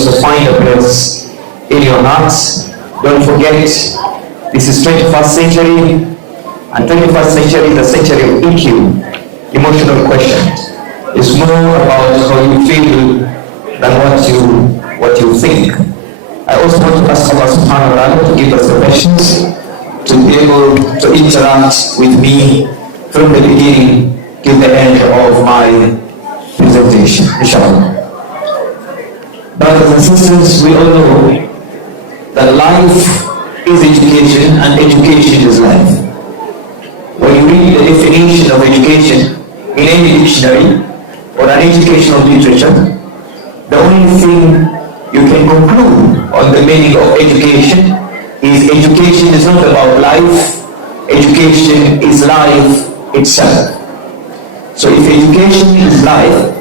also find a place in your hearts. Don't forget, this is 21st century, and 21st century is the century of EQ, emotional quotient. It's more about how you feel than what you think. I also want to ask Allah subhanahu wa ta'ala to give us the patience to be able to interact with me from the beginning to the end of my presentation, inshallah. Brothers and sisters, we all know that life is education and education is life. When you read the definition of education in any dictionary or an educational literature, the only thing you can conclude on the meaning of education is not about life, education is life itself. So if education is life,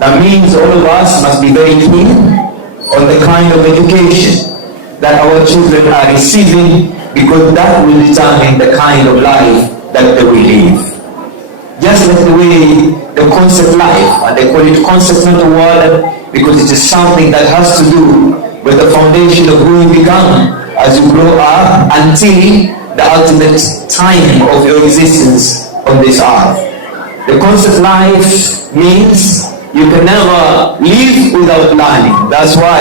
that means all of us must be very keen on the kind of education that our children are receiving, because that will determine the kind of life that they will live. Just like the way the concept life, and they call it concept, not a word, because it is something that has to do with the foundation of who you become as you grow up until the ultimate time of your existence on this earth. The concept life means you can never live without learning. That's why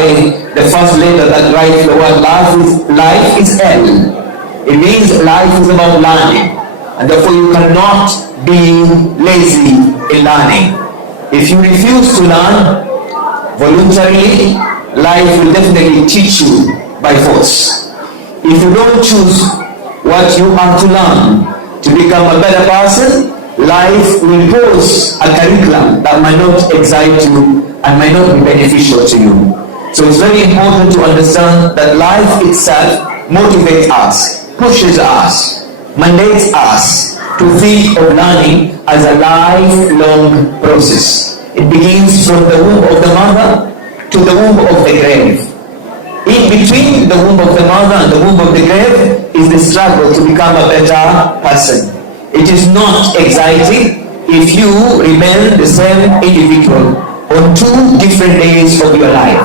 the first letter that writes the word life is L. It means life is about learning, and therefore you cannot be lazy in learning. If you refuse to learn voluntarily, life will definitely teach you by force. If you don't choose what you have to learn to become a better person, life will pose a curriculum that might not excite you and might not be beneficial to you. So it's very important to understand that life itself motivates us, pushes us, mandates us to think of learning as a lifelong process. It begins from the womb of the mother to the womb of the grave. In between the womb of the mother and the womb of the grave is the struggle to become a better person. It is not exciting if you remain the same individual on 2 different days of your life,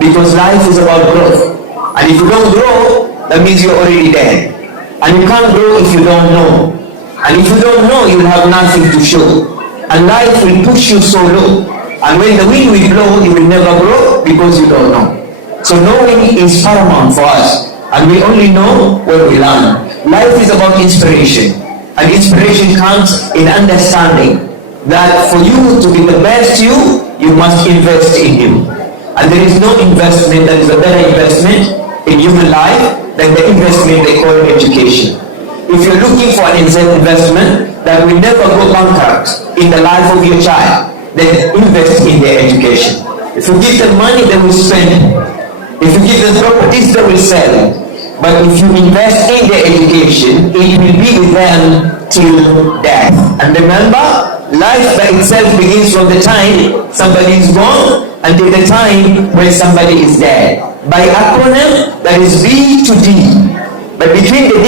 because life is about growth. And if you don't grow, that means you're already dead. And you can't grow if you don't know. And if you don't know, you will have nothing to show. And life will push you so low. And when the wind will blow, you will never grow because you don't know. So knowing is paramount for us. And we only know when we learn. Life is about inspiration. And inspiration comes in understanding that for you to be the best you must invest in you. And there is no investment that is a better investment in human life than the investment they call education. If you're looking for an investment that will never go bankrupt in the life of your child, then invest in their education. If you give them money, they will spend. If you give them properties, they will sell. But if you invest in their education, it will be with them till death. And remember, life by itself begins from the time somebody is born until the time when somebody is dead. By acronym, that is B to D. But between the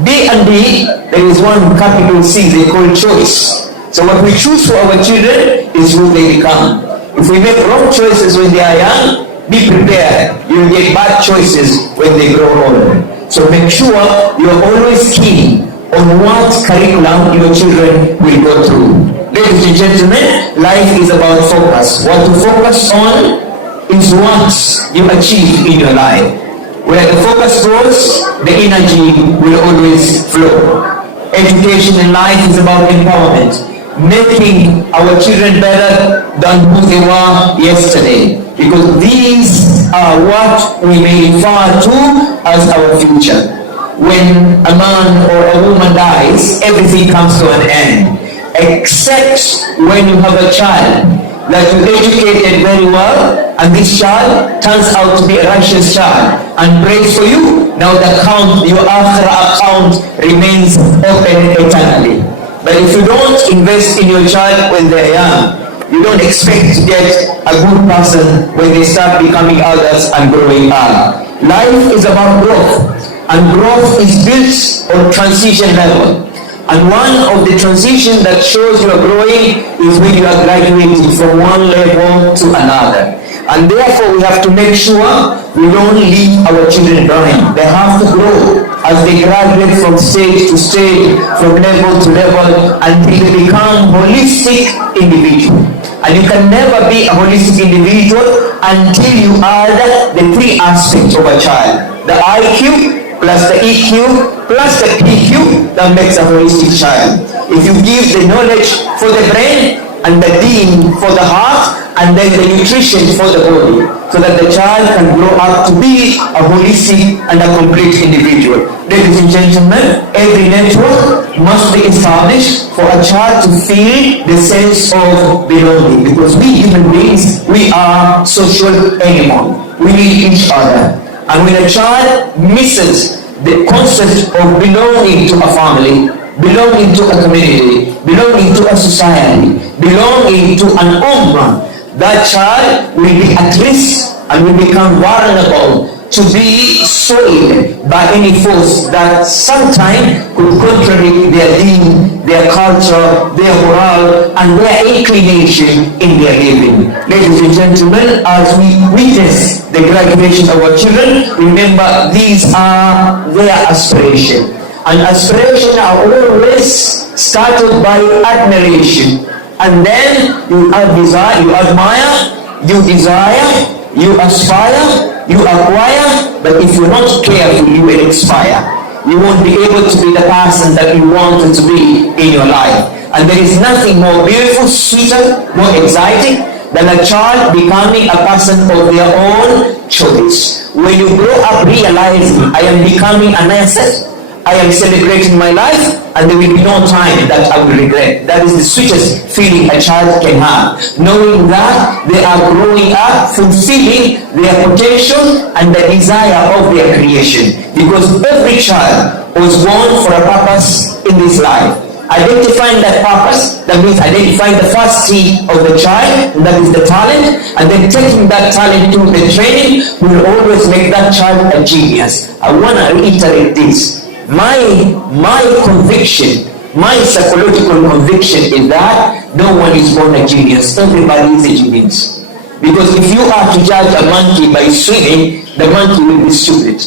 B and D, there is one capital C they call choice. So what we choose for our children is who they become. If we make wrong choices when they are young, be prepared. You will get bad choices when they grow older. So make sure you are always keen on what curriculum your children will go through. Ladies and gentlemen, life is about focus. What to focus on is what you achieve in your life. Where the focus goes, the energy will always flow. Education in life is about empowerment, making our children better than who they were yesterday. Because these are what we may refer to as our future. When a man or a woman dies, everything comes to an end. Except when you have a child that you educated very well, and this child turns out to be a righteous child and prays for you. Now the account, your akhirah account, remains open eternally. But if you don't invest in your child when they're young, you don't expect to get a good person when they start becoming adults and growing up. Life is about growth, and growth is built on transition level. And one of the transitions that shows you are growing is when you are graduating from one level to another. And therefore we have to make sure we don't leave our children behind. They have to grow as they graduate from stage to stage, from level to level, until they become holistic individuals. And you can never be a holistic individual until you add the three aspects of a child. The IQ plus the EQ plus the PQ, that makes a holistic child. If you give the knowledge for the brain and the Deen for the heart, and then the nutrition for the body, so that the child can grow up to be a holistic and a complete individual. Ladies and gentlemen, every network must be established for a child to feel the sense of belonging, because we human beings, we are social animals. We need each other. And when a child misses the concept of belonging to a family, belonging to a community, belonging to a society, belonging to an Othman, that child will be at risk and will become vulnerable to be soiled by any force that sometimes could contradict their deen, their culture, their morale, and their inclination in their living. Ladies and gentlemen, as we witness the graduation of our children, remember these are their aspirations. And aspirations are always started by admiration. And then you desire, you admire, you desire, you aspire, you acquire, but if you're not careful, you will expire. You won't be able to be the person that you wanted to be in your life. And there is nothing more beautiful, sweeter, more exciting than a child becoming a person of their own choice. When you grow up realizing, I am becoming an asset, I am celebrating my life, and there will be no time that I will regret. That is the sweetest feeling a child can have, knowing that they are growing up, fulfilling their potential and the desire of their creation. Because every child was born for a purpose in this life. Identifying that purpose, that means identifying the first seed of the child, and that is the talent, and then taking that talent to the training will always make that child a genius. I want to reiterate this. My conviction, my psychological conviction is that no one is born a genius. Everybody is a genius. Because if you are to judge a monkey by swimming, the monkey will be stupid.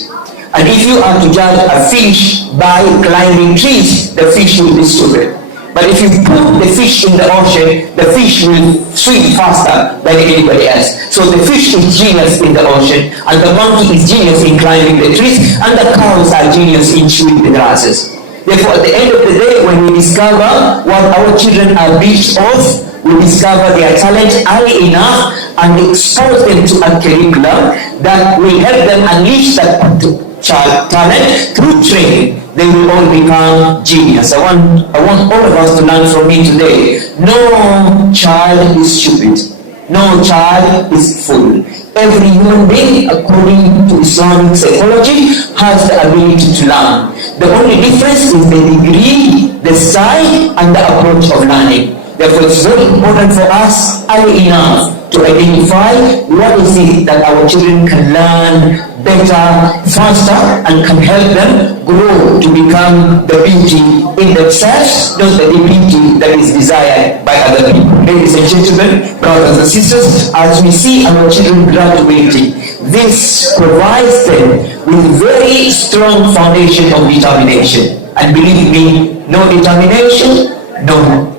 And if you are to judge a fish by climbing trees, the fish will be stupid. But if you put the fish in the ocean, the fish will swim faster than anybody else. So the fish is genius in the ocean, and the monkey is genius in climbing the trees, and the cows are genius in chewing the grasses. Therefore, at the end of the day, when we discover what our children are built of, we discover their talent early enough and expose them to a curriculum that will help them unleash that child talent through training. They will all become genius. I want all of us to learn from me today. No child is stupid. No child is fool. Every human being, according to Islamic psychology, has the ability to learn. The only difference is the degree, the style, and the approach of learning. Therefore, it's very important for us early enough to identify what is it that our children can learn better, faster, and can help them grow to become the beauty in themselves, not the beauty that is desired by other people. Ladies and gentlemen, brothers and sisters, as we see our children graduating, this provides them with very strong foundation of determination. And believe me, no determination, no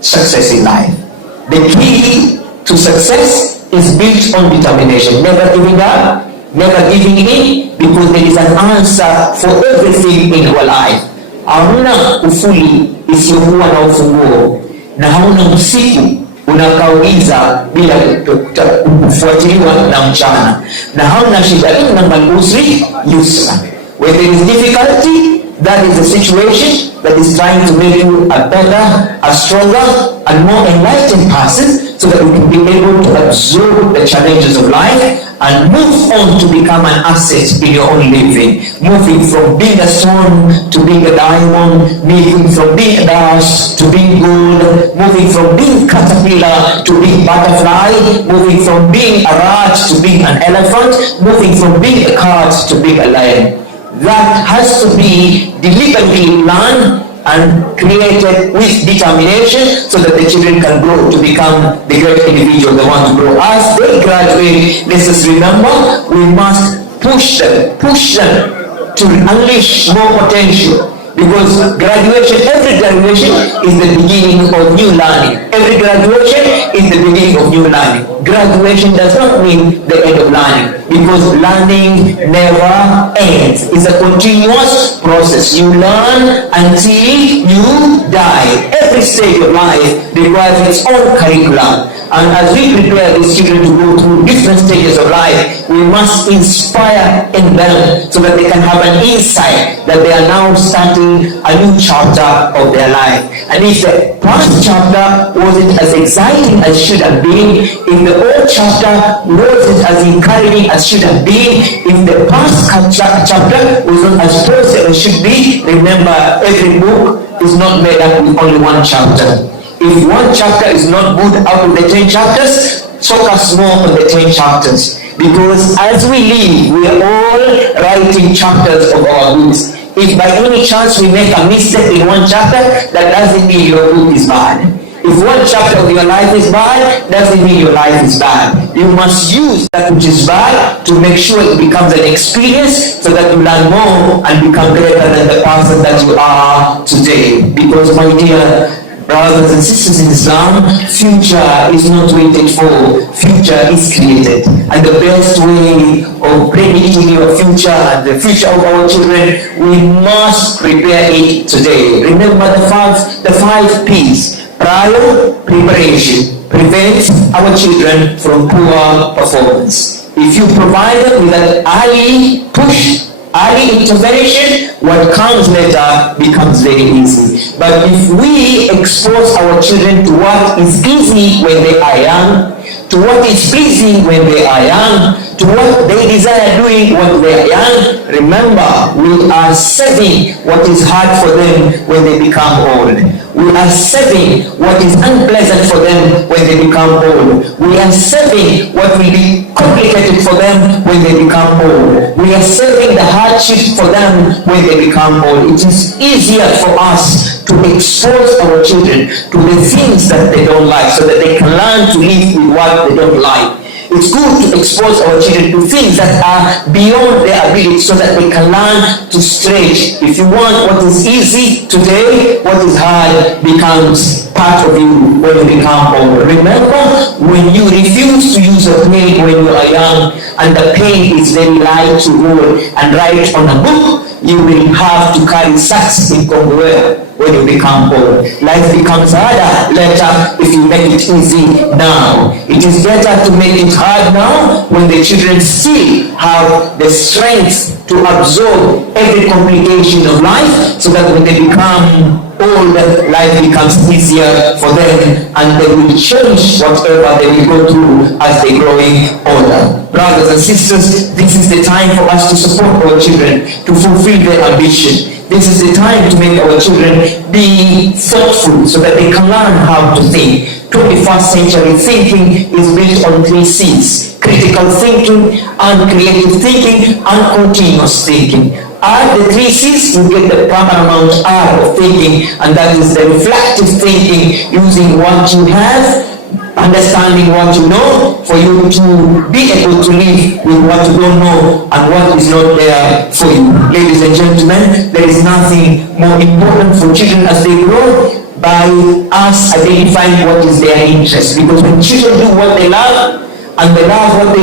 success in life. The key to success is built on determination. Never giving up, never giving in, because there is an answer for everything in our life. Hauna ufuli isiyokuwa na ufunguo, na hauna usiku unakaugiza bila kufuatiliwa na mchana, na hauna shida na malusri yusra. When there is difficulty, that is the situation that is trying to make you a better, a stronger, and more enlightened person, so that you can be able to absorb the challenges of life and move on to become an asset in your own living. Moving from being a stone to being a diamond, moving from being a dust to being gold, moving from being caterpillar to being butterfly, moving from being a rat to being an elephant, moving from being a cat to being a lion. That has to be deliberately learned and created with determination so that the children can grow to become the great individual they want to grow. As they graduate, let us remember, we must push them to unleash more potential. Because every graduation is the beginning of new learning. Every graduation is the beginning of new learning. Graduation does not mean the end of learning, because learning never ends. It's a continuous process. You learn until you die. Every stage of life requires its own curriculum. And as we prepare these children to go through different stages of life, we must inspire in them so that they can have an insight that they are now starting a new chapter of their life. And if the past chapter wasn't as exciting as should have been, if the old chapter wasn't as encouraging as should have been, if the past chapter was not as positive as should be, remember, every book is not made up with only one chapter. If one chapter is not good out of the 10 chapters, focus more on the 10 chapters. Because as we live, we are all writing chapters of our books. If by any chance we make a mistake in one chapter, that doesn't mean your book is bad. If one chapter of your life is bad, doesn't mean your life is bad. You must use that which is bad to make sure it becomes an experience so that you learn more and become better than the person that you are today. Because my dear brothers and sisters in Islam, future is not waited for, future is created. And the best way of predicting your future and the future of our children, we must prepare it today. Remember the five P's. Prior preparation prevents our children from poor performance. If you provide them with an early push, early intervention, what comes later becomes very easy. But if we expose our children to what is easy when they are young, to what is pleasing when they are young, to what they desire doing when they are young, remember, we are saving what is hard for them when they become old. We are saving what is unpleasant for them when they become old. We are saving what will be complicated for them when they become old. We are saving the hardship for them when they become old. It is easier for us to expose our children to the things that they don't like so that they can learn to live with what they don't like. It's good to expose our children to things that are beyond their ability so that they can learn to stretch. If you want what is easy today, what is hard becomes part of you when you become old. Remember, when you refuse to use a pen when you are young and the pen is very light to hold and write on a book, you will have to carry sacks in Congo when you become old. Life becomes harder later if you make it easy now. It is better to make it hard now when the children still have the strength to absorb every complication of life, so that when they become old, life becomes easier for them and they will change whatever they will go through as they growing older. Brothers and sisters, this is the time for us to support our children to fulfill their ambition. This is the time to make our children be thoughtful so that they can learn how to think. 21st century thinking is built on 3 C's: critical thinking, creative thinking, and continuous thinking. Add the 3 C's, you get the paramount R of thinking, and that is the reflective thinking, using what you have, understanding what you know, for you to be able to live with what you don't know and what is not there for you. Ladies and gentlemen, there is nothing more important for children as they grow by us identifying what is their interest. Because when children do what they love and they love what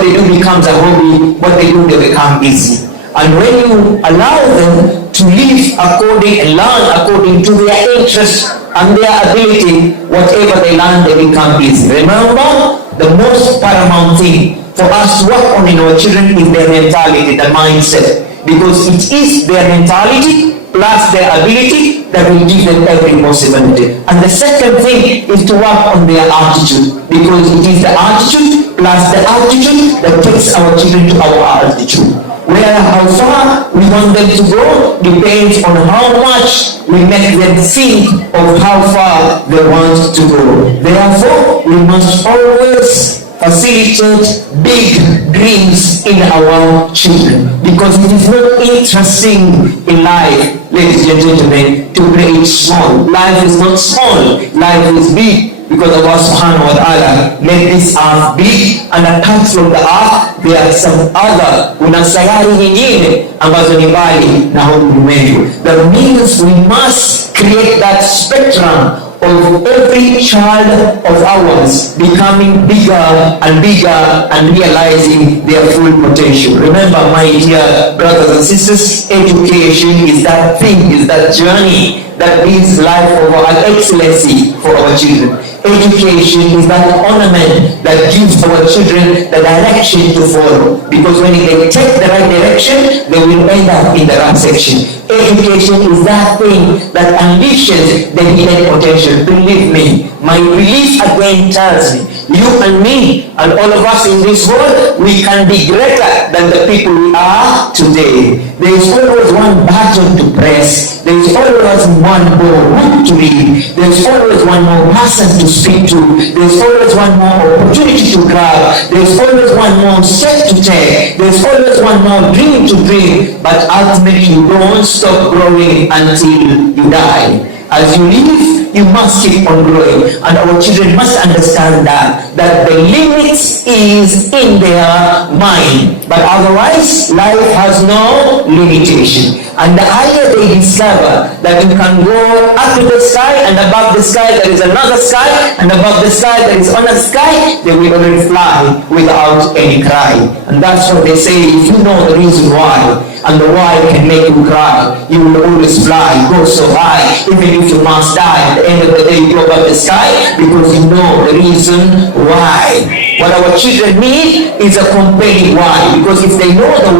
they do becomes a hobby, what they do they become easy. And when you allow them to live according and learn according to their interest and their ability, whatever they learn, they become easy. Remember, the most paramount thing for us to work on in our children is their mentality, the mindset. Because it is their mentality plus their ability that will give them every possibility. And the second thing is to work on their attitude, because it is the attitude plus the attitude that takes our children to our altitude. How far we want them to go depends on how much we make them think of how far they want to go. Therefore, we must always facilitate big dreams in our children, because it is not interesting in life, ladies and gentlemen, to play it small. Life is not small, life is big, because Allah subhanahu wa ta'ala made this earth big, and apart from the earth there are some other, kuna sayari nyingine ambazo ni mbali na huu ulimwengu. That means we must create that spectrum of every child of ours becoming bigger and bigger and realizing their full potential. Remember, my dear brothers and sisters, education is that thing, is that journey that brings life over and excellency for our children. Education is that ornament that gives our children the direction to follow, because when they take the right direction, they will end up in the right section. Education is that thing that unleashes the hidden potential. Believe me, my belief again tells me, you and me and all of us in this world, we can be greater than the people we are today. There is always one button to press. There is always one more book to read. There is always one more person to speak to. There is always one more opportunity to grab. There is always one more step to take. There is always one more dream to dream. But ultimately, you don't stop growing until you die. As you live, you must keep on growing, and our children must understand that the limit is in their mind, but otherwise life has no limitation. And the higher they discover that you can go up to the sky, and above the sky there is another sky, and above the sky there is another sky, they will already fly without any cry. And that's what they say, if you know the reason why, and the why can make you cry, you will always fly, go so high, even if you must die. At the end of the day, you go above the sky because you know the reason why. What our children need is a compelling why, because if they know the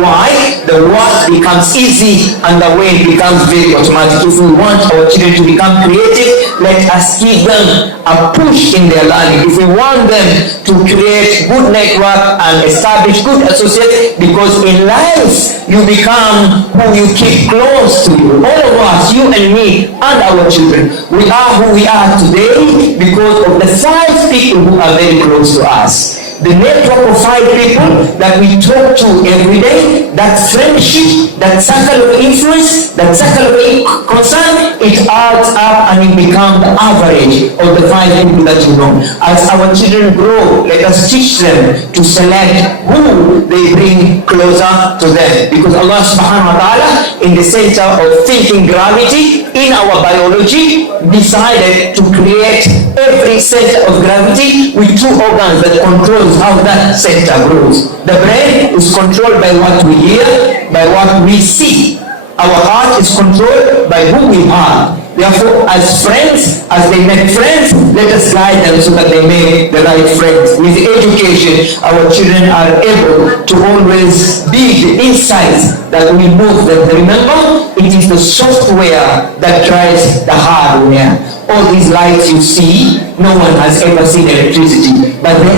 what becomes easy and the way becomes very automatic. If we want our children to become creative, let us give them a push in their learning. If we want them to create good network and establish good associates, because in life you become who you keep close to you. All of us, you and me and our children, we are who we are today because of the 5 people who are very close to us. The network of 5 people that we talk to every day, that friendship, that circle of influence, that circle of concern, it adds up and it becomes the average of the 5 people that you know. As our children grow, let us teach them to select who they bring closer to them. Because Allah subhanahu wa ta'ala, in the center of thinking gravity, in our biology, decided to create every center of gravity with 2 organs that control how that center grows. The brain is controlled by what we hear, by what we see. Our heart is controlled by who we are. Therefore, as friends, as they make friends, let us guide them so that they make the right friends. With education, our children are able to always be the insights that will move them. Remember, it is the software that drives the hardware. All these lights you see, no one has ever seen electricity, but the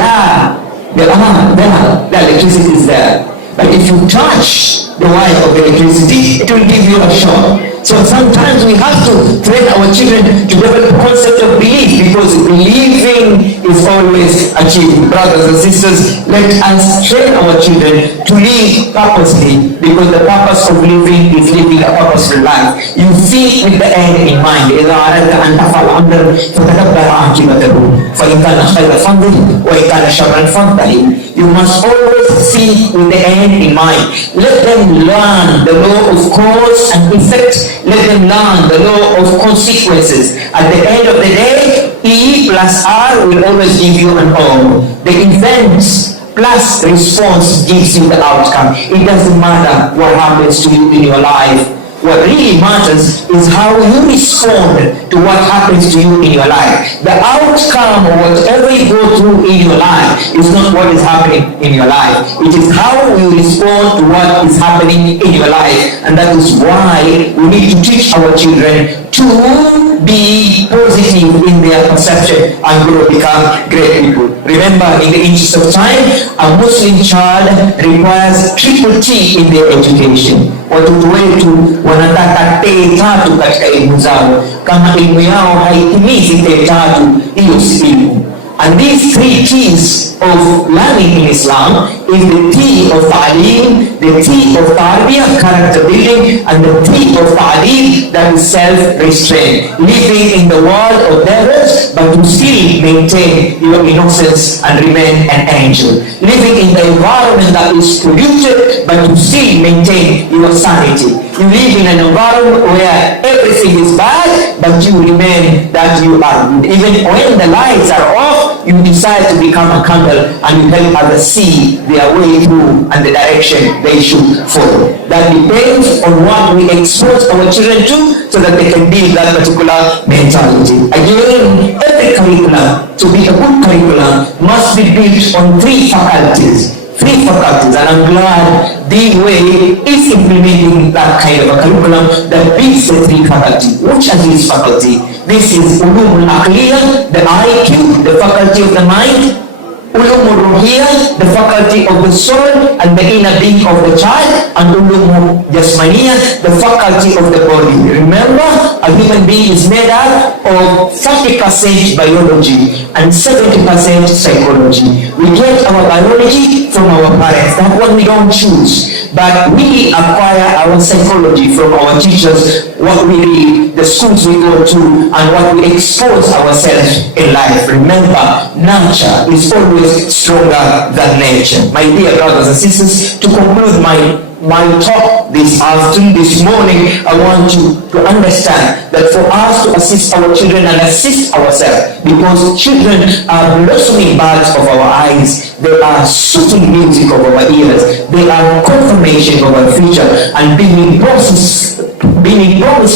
electricity is there. But if you touch the wire of electricity, it will give you a shock. So sometimes we have to train our children to develop the concept of belief, because believing is always achieved. Brothers and sisters, let us train our children to live purposely, because the purpose of living is living a purposeful life. You think with the end in mind. You must always think with the end in mind. Let them learn the law of cause and effect. Let them learn the law of consequences. At the end of the day, E plus R will always give you an O. The events plus response gives you the outcome. It doesn't matter what happens to you in your life. What really matters is how you respond to what happens to you in your life. The outcome of whatever you go through in your life is not what is happening in your life. It is how you respond to what is happening in your life. And that is why we need to teach our children to be positive in their perception and grow, become great people. Remember, in the interest of time, a Muslim child requires triple T in their education. Watoto wetu wanataka T3 katika elimu zao. Kama elimu yao haitimizi T3, hiyo si elimu. And these three T's of learning in Islam is the T of ta'aleem, the T of tarbiyah, character building, and the T of ta'aleem, that is self-restraint. Living in the world of devils, but to still maintain your innocence and remain an angel. Living in the environment that is polluted, but to still maintain your sanity. You live in an environment where everything is bad, but you remain that you are good. Even when the lights are off, you decide to become a candle and you help others see their way through and the direction they should follow. That depends on what we expose our children to, so that they can build that particular mentality. Again, every curriculum, to be a good curriculum, must be built on three faculties. And I'm glad Deen way is implementing that kind of a curriculum that builds the three faculties. Which are these faculty? This is ulum al-aqliya, the IQ, the faculty of the mind; ulum al-ruhiyya, the faculty of the soul and the inner being of the child; and ulum al-jasmaniyya, the faculty of the body. Remember, a human being is made up of 30% biology and 70% psychology. We get our biology from our parents. That one we don't choose, but we acquire our psychology from our teachers, what we read, the schools we go to, and what we expose ourselves in life. Remember, nurture is always stronger than nature. My dear brothers and sisters, to conclude my talk this afternoon, this morning, I want you to understand that for us to assist our children and assist ourselves, because children are blossoming buds of our eyes, they are soothing music of our ears, they are confirmation of our future and being promise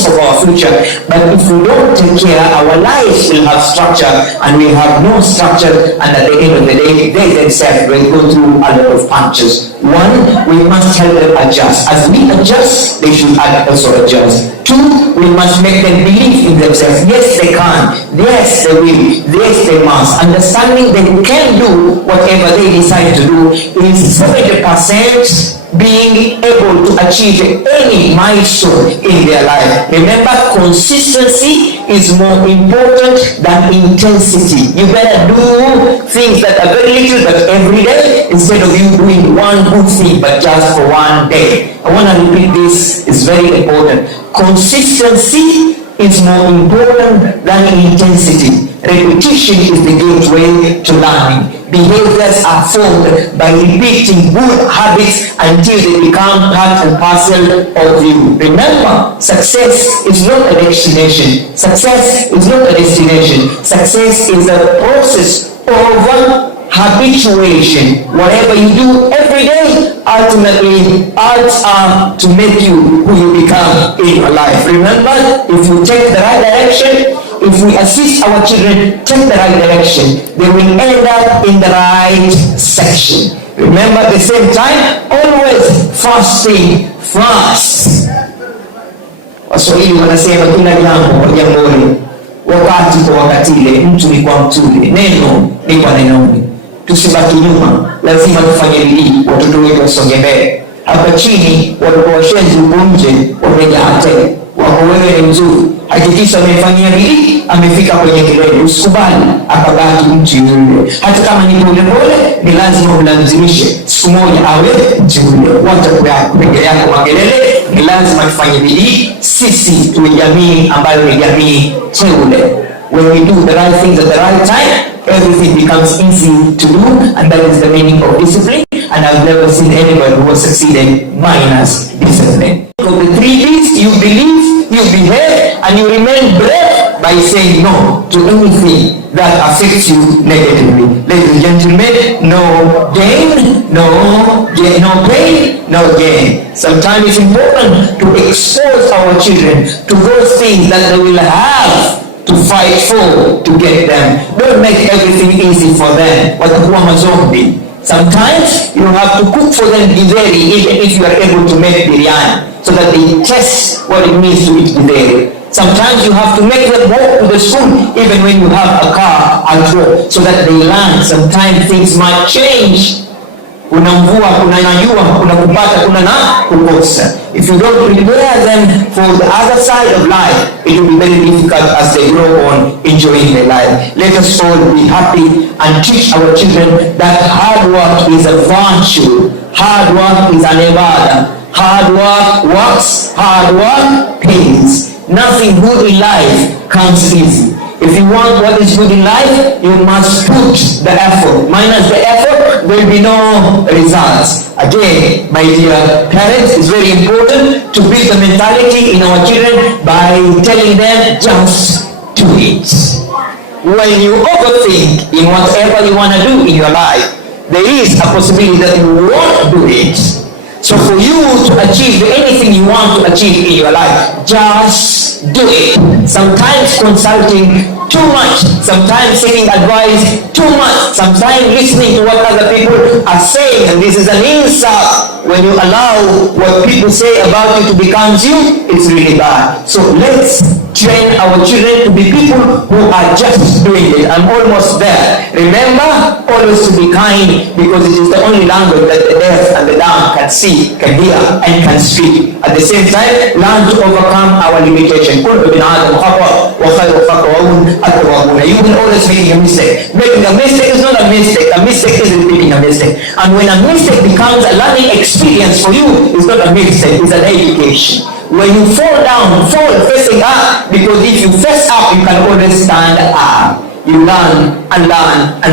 of our future. But if we don't take care, our lives will have structure, and we have no structure, and at the end of the day, they themselves will go through a lot of punches. One, we must help them adjust. As we adjust, they should also adjust. Two, we must make them believe in themselves. Yes, they can. Yes, they will. Yes, they must. Understanding they can do whatever they decide to do is 70% being able to achieve any milestone in their life. Remember, consistency is more important than intensity. You better do things that are very little but every day, instead of you doing one good thing but just for one day. I want to repeat this, it's very important. Consistency is more important than intensity. Repetition is the gateway to learning. Behaviors are formed by repeating good habits until they become part and parcel of you. Remember, success is not a destination. Success is not a destination. Success is a process of habituation. Whatever you do every day ultimately adds up to make you who you become in your life. Remember, if you take the right direction, if we assist our children take the right direction, they will end up in the right section. Remember, at the same time, always fasting fast. Waswahili wanasema kila jambo kwa jamboni, wakati kwa wakatile, mtu ni kwa mtule, neno ni kwa nenoni. Tusibaki nyuma, lazima tufanye bidii, watoto wetu wasonge mbele. Hapa chini walikuwa washenzi huko nje wamejaa tele. Wako wewe ni mzuri, hakikisha amefanyia bidii, amefika kwenye kilele. Usikubali akabaki mtu yule. Hata kama ni pole pole, ni lazima umlazimishe siku moja awe mtu yule. Wacha kupiga yako makelele, ni lazima tufanye bidii. Sisi tuwe jamii ambayo ni jamii teule. When we do the right things at the right time, everything becomes easy to do, and that is the meaning of discipline. And I've never seen anybody who has succeeded minus discipline. So the three D's: you believe, you behave, and you remain brave by saying no to anything that affects you negatively. Ladies and gentlemen, no gain, no pain, no gain. Sometimes it's important to expose our children to those things that they will have to fight for to get them. Don't make everything easy for them. Watakuwa mazombi. Sometimes you have to cook for them githeri, even if you are able to make biryani, so that they test what it means to eat githeri. Sometimes you have to make them walk to the school, even when you have a car at home, so that they learn. Sometimes things might change Kuna mvua, kuna jua, kuna kupata, kuna na kukosa. If you don't prepare them for the other side of life, it will be very difficult as they grow on enjoying their life. Let us all be happy and teach our children that hard work is a virtue. Hard work is an ibadah. Hard work works, hard work pays. Nothing good in life comes easy. If you want what is good in life, you must put the effort. Minus the effort, there will be no results. Again, my dear parents, it's very important to build the mentality in our children by telling them, just do it. When you overthink in whatever you want to do in your life, there is a possibility that you won't do it. So for you to achieve anything you want to achieve in your life, just do it. Sometimes consulting too much, sometimes seeking advice too much, sometimes listening to what other people are saying, and this is an insult. When you allow what people say about you to become you, it's really bad. So let's train our children to be people who are just doing it. I'm almost there. Remember, always to be kind, because it is the only language that the deaf and the dumb can see, can hear, and can speak. At the same time, learn to overcome our limitation. You will always make a mistake. Making a mistake is not a mistake. A mistake isn't making a mistake. And when a mistake becomes a learning experience for you, it's not a mistake, it's an education. When you fall down, fall facing up, because if you face up, you can always stand up. You learn and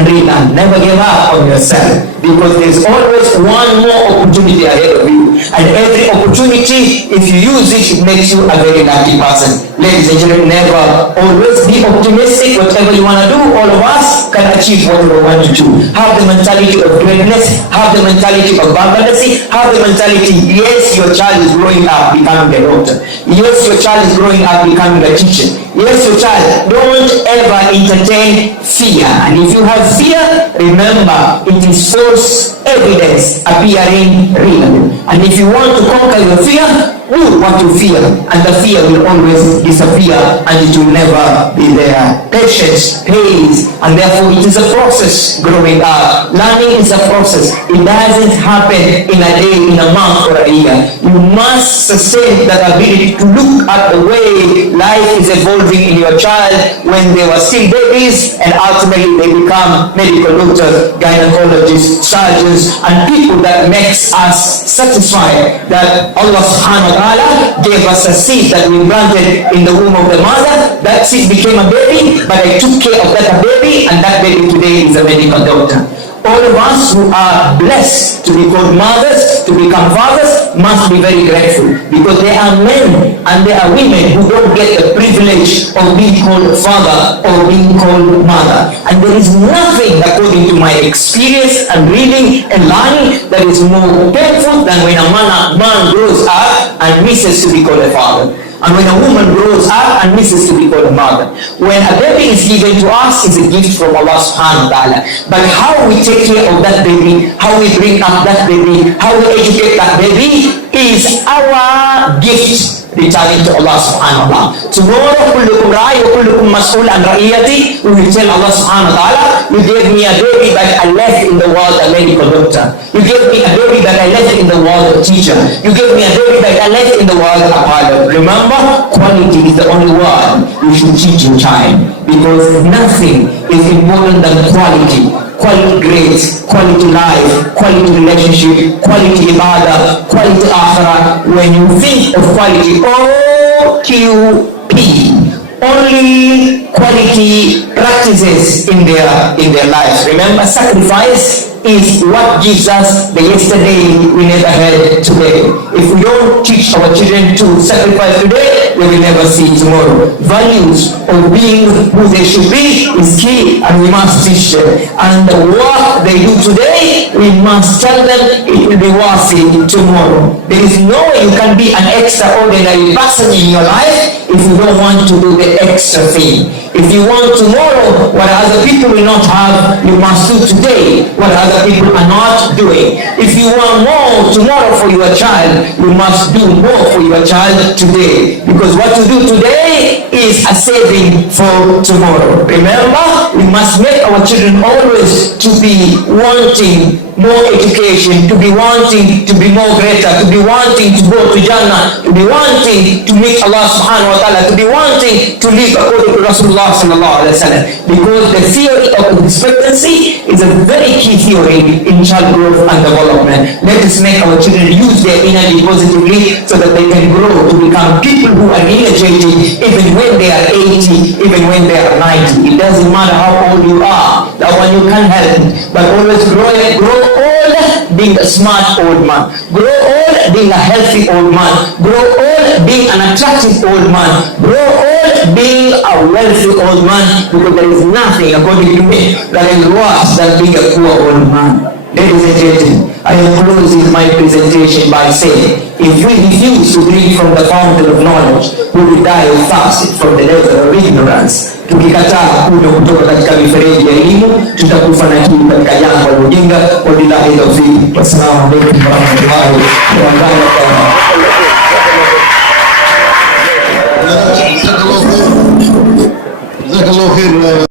relearn. Never give up on yourself, because there's always one more opportunity ahead of you. And every opportunity, if you use it, it makes you a very lucky person. Ladies and gentlemen, never always be optimistic. Whatever you want to do, all of us can achieve whatever we want to do. Have the mentality of greatness, have the mentality of vagrancy, have the mentality, yes, your child is growing up becoming a doctor. Yes, your child is growing up becoming a teacher. Yes, your child, don't ever entertain fear. And if you have fear, remember, it is false evidence appearing real. And if you want to conquer your fear, do what you fear, and the fear will always disappear, and it will never be there. Patience pays, and therefore it is a process growing up. Learning is a process. It doesn't happen in a day, in a month, or a year. You must sustain that ability to look at the way life is evolving in your child when they were still babies, and ultimately they become medical doctors, gynecologists, surgeons, and people that makes us satisfied that Allah subhanahu wa ta'ala gave us a seed that we planted in the womb of the mother. That seed became a baby, but I took care of that baby, and that baby today is a medical doctor. All of us who are blessed to be called mothers, to become fathers, must be very grateful, because there are men and there are women who don't get the privilege of being called father or being called mother. And there is nothing, according to my experience and reading and learning, that is more painful than when a man grows up and misses to be called a father. And when a woman grows up and misses to be called a mother. When a baby is given to us, is a gift from Allah subhanahu wa ta'ala. But how we take care of that baby, how we bring up that baby, how we educate that baby, is our gift returning to Allah subhanahu wa ta'ala. Tomorrow, kullukum ra'i wa kullukum mas'ul an ra'iyati. We will tell Allah subhanahu wa ta'ala, you gave me a baby that I left in the world a medical doctor. You gave me a baby that I left in the world a teacher. You gave me a baby that I left in the world a pilot. Remember, quality is the only word you should teach your child, because nothing is important than quality. Quality grades, quality life, quality relationship, quality ibadah, quality akhirah. When you think of quality, OQP, only quality practices in their lives. Remember, sacrifice is what gives us the yesterday we never had today. If we don't teach our children to sacrifice today, they will never see tomorrow. Values of being who they should be is key, and we must teach them. And the work they do today, we must tell them it will be worth it tomorrow. There is no way you can be an extraordinary person in your life if you don't want to do the extra thing. If you want tomorrow what other people will not have, you must do today what other people are not doing. If you want more tomorrow for your child, you must do more for your child today. Because what you do today is a saving for tomorrow. Remember, we must make our children always to be wanting more education, to be wanting to be more greater, to be wanting to go to Jannah, to be wanting to meet Allah subhanahu wa ta'ala, to be wanting to live according to Rasulullah sallallahu alaihi wasallam. Because the theory of expectancy is a very key theory in child growth and development. Let us make our children use their energy positively so that they can grow to become people who are energetic even when they are 80, even when they are 90. It doesn't matter how old you are, that one you can't help it, but always grow old being a smart old man, grow old being a healthy old man, grow old being an attractive old man, grow old being a wealthy old man, because there is nothing, according to me, that is worse than being a poor old man. Ladies and gentlemen, I am closing my presentation by saying, if we refuse to drink from the fountain of knowledge, we will die of thirst from the desert of ignorance. Tukikataa kunywa kutoka katika mifereji ya elimu, tutakufa na kiu katika jangwa la ujinga. Wabillahi tawfiq. Wassalamu alaikum warahmatullahi wabarakatuh.